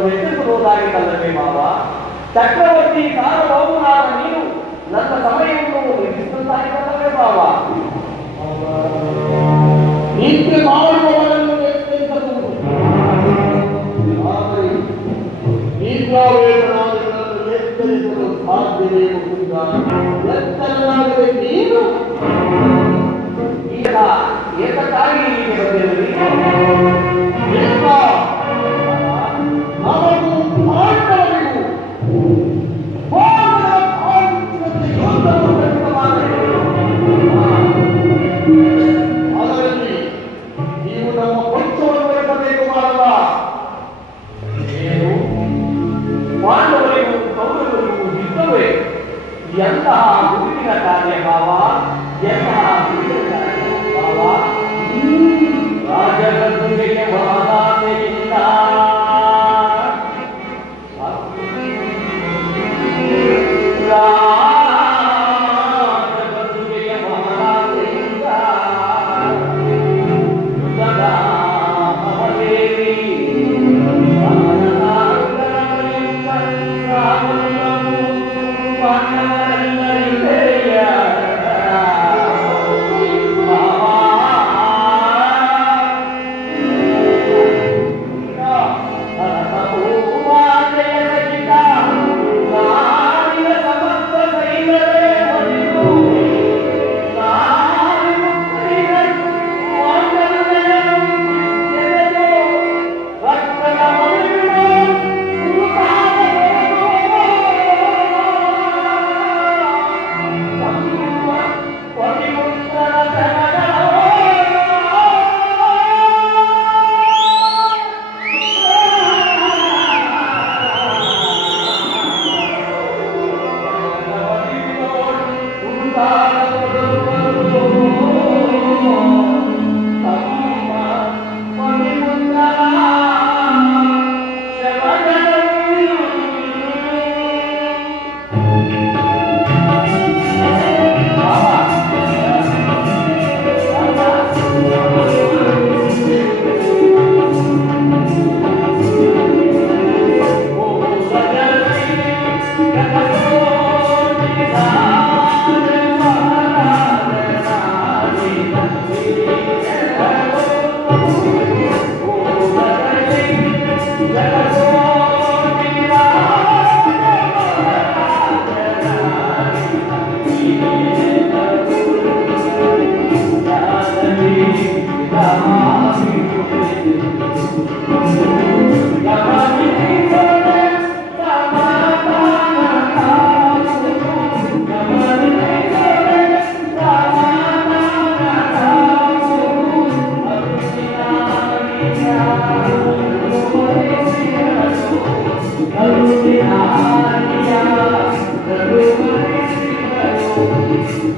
ನಮ್ಮನ್ನು ಎದುರಿಸಬಹುದಾಗಿ ತಂದರೆ ಮಾವ? ಚಕ್ರವರ್ತಿ ಸಾರ್ವಭೌಮನಾದ ನೀನು ನನ್ನ ಸಮಯವನ್ನು ನಿಲ್ಲಿಸಿದಂತಾಗಿ ತಂದರೆ ಮಾವ? ನಿತ್ಯ ಮಾಡುವವರನ್ನು ಸಾಧ್ಯವೇ ಗೊತ್ತಿಲ್ಲ ನೀನು ಈಗ ಬಂದಿರಲಿ Yeah.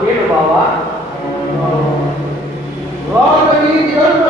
ಕೇಳುವವ ರಾಗವೀ ನಿರಂತರ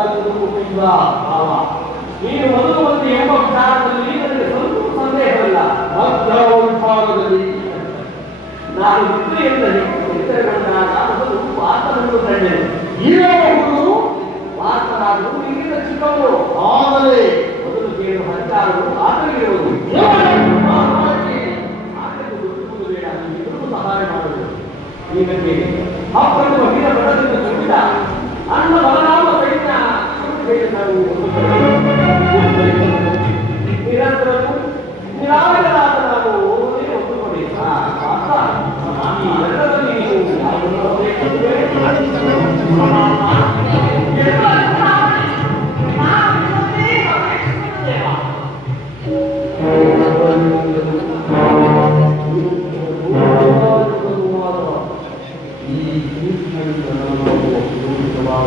ಹುಟ್ಟಿರುವ ಭಾವ ನೀನು ಬದುಕುವಂತೆ ಎಂಬ ವಿಚಾರದಲ್ಲಿ ಸಂದೇಹವಿಲ್ಲ ನಾನು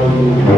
Hallelujah.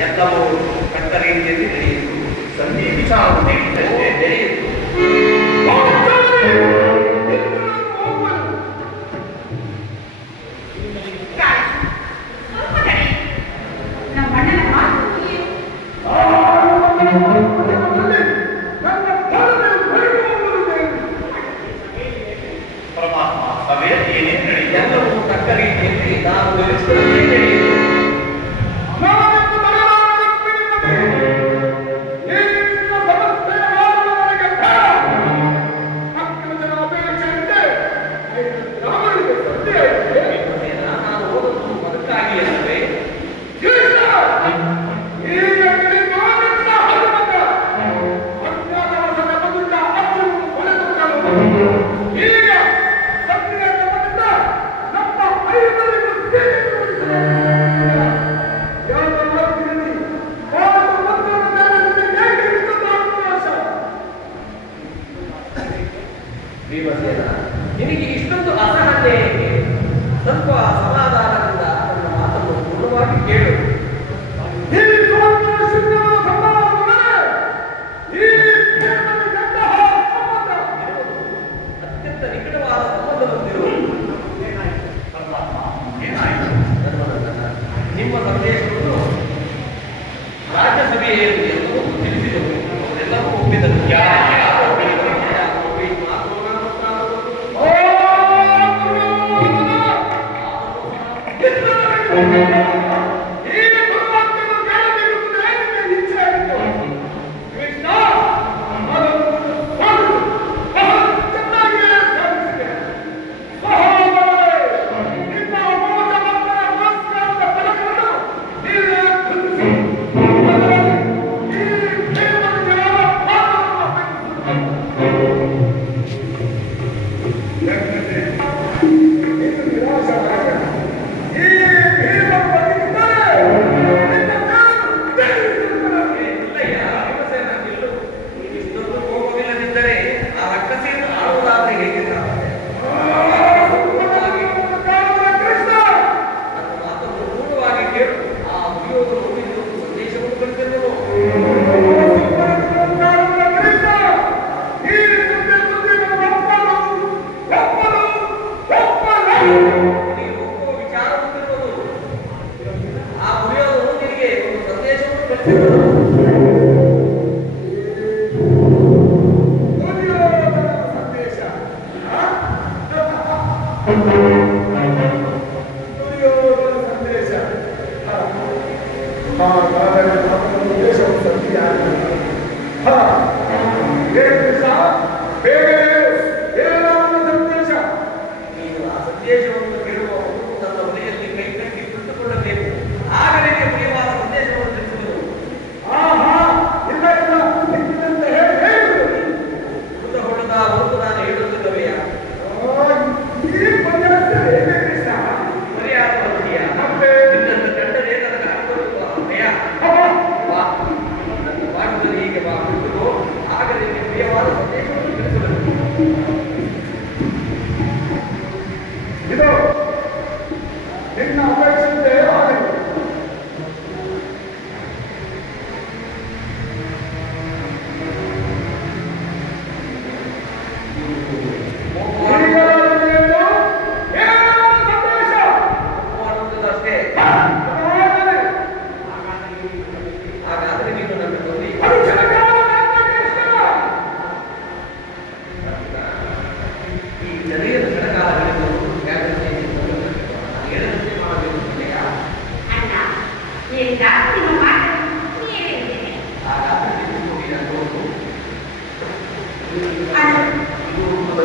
ಎಲ್ಲವೂ ತಕ್ಕ ರೀತಿಯಲ್ಲಿ ನಡೆಯಿತು ಸಂಧಿ ವಿಚಾರ ನೀಡಿದ್ದಷ್ಟೇ ನಡೆಯಿತು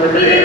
Amen.